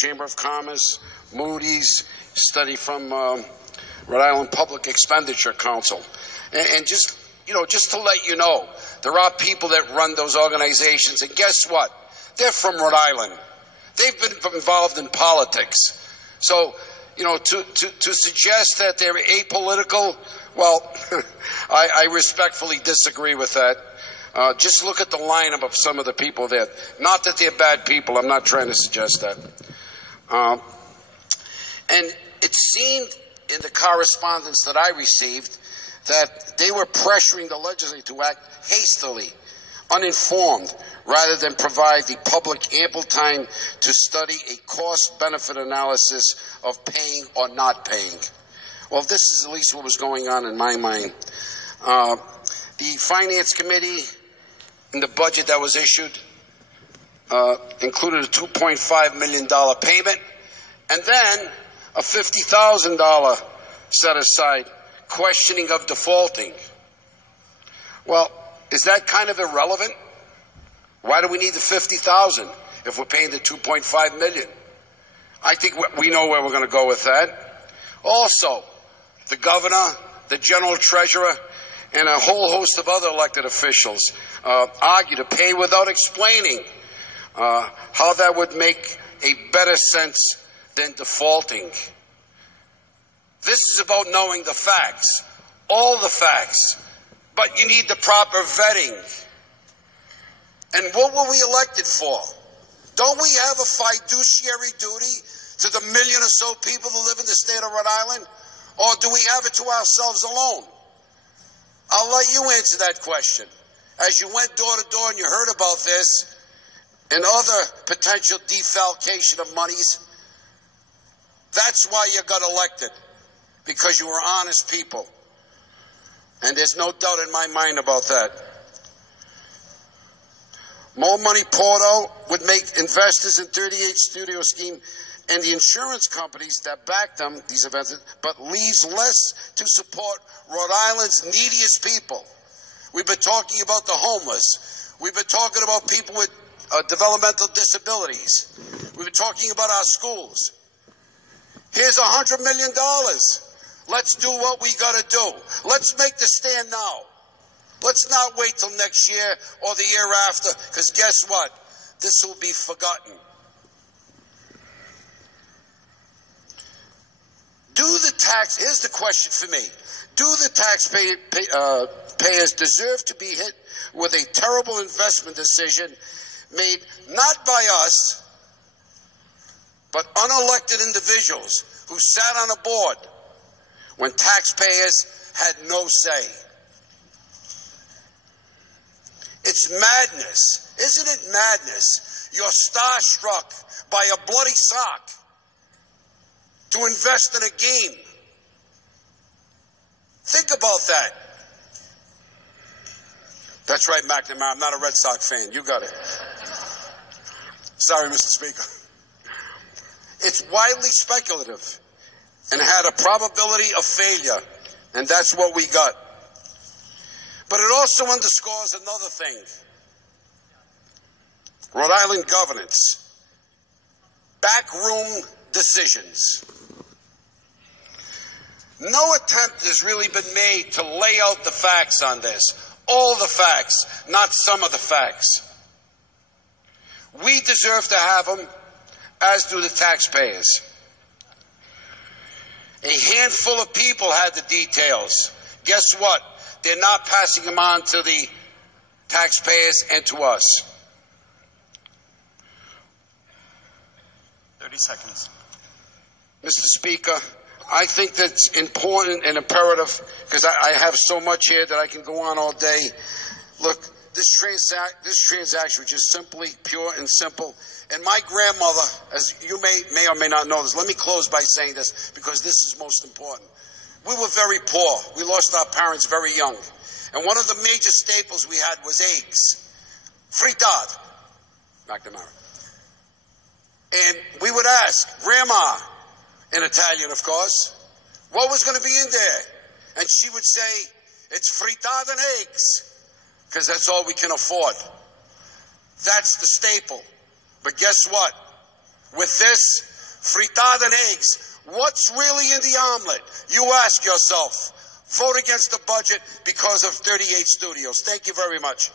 Chamber of Commerce, Moody's, study from Rhode Island Public Expenditure Council. And just, just to let you know, there are people that run those organizations, and guess what? They're from Rhode Island. They've been involved in politics. So, to suggest that they're apolitical, well, I respectfully disagree with that. Just look at the lineup of some of the people there. Not that they're bad people. I'm not trying to suggest that. And it seemed in the correspondence that I received that they were pressuring the legislature to act hastily, uninformed, rather than provide the public ample time to study a cost-benefit analysis of paying or not paying. Well, this is at least what was going on in my mind. The Finance Committee, in the budget that was issued, included a $2.5 million payment, and then a $50,000 set aside, questioning of defaulting. Well, is that kind of irrelevant? Why do we need the $50,000 if we're paying the $2.5 million? I think we know where we're going to go with that. Also, the governor, the general treasurer, and a whole host of other elected officials argue to pay without explaining how that would make a better sense than defaulting. This is about knowing the facts, all the facts, but you need the proper vetting. And what were we elected for? Don't we have a fiduciary duty to the million or so people who live in the state of Rhode Island? Or do we have it to ourselves alone? I'll let you answer that question. As you went door to door and you heard about this and other potential defalcation of monies, that's why you got elected, because you were honest people. And there's no doubt in my mind about that. More money poured out would make investors in 38 studio scheme and the insurance companies that back them, these events, but leaves less to support Rhode Island's neediest people. We've been talking about the homeless. We've been talking about people with developmental disabilities. We've been talking about our schools. Here's $100 million. Let's do what we got to do. Let's make the stand now. Let's not wait till next year or the year after, because guess what? This will be forgotten. Here's the question for me. Do the taxpayers deserve to be hit with a terrible investment decision made not by us, but unelected individuals who sat on a board when taxpayers had no say? It's madness. Isn't it madness? You're starstruck by a bloody sock to invest in a game. Think about that. That's right, McNamara. I'm not a Red Sox fan. You got it. Sorry, Mr. Speaker. It's widely speculative and had a probability of failure, and that's what we got. But it also underscores another thing. Rhode Island governance. Backroom decisions. No attempt has really been made to lay out the facts on this. All the facts, not some of the facts. We deserve to have them, as do the taxpayers. A handful of people had the details. Guess what? They're not passing them on to the taxpayers and to us. 30 seconds. Mr. Speaker, I think that's important and imperative, because I have so much here that I can go on all day. Look, this transaction was just simply pure and simple. And my grandmother, as you may or may not know this, let me close by saying this, because this is most important. We were very poor. We lost our parents very young. And one of the major staples we had was eggs. Frittata. McNamara. And we would ask, Grandma, in Italian, of course, what was going to be in there? And she would say, it's frittata and eggs, because that's all we can afford. That's the staple. But guess what? with this, frittata and eggs, what's really in the omelet? You ask yourself. Vote against the budget because of 38 studios. Thank you very much.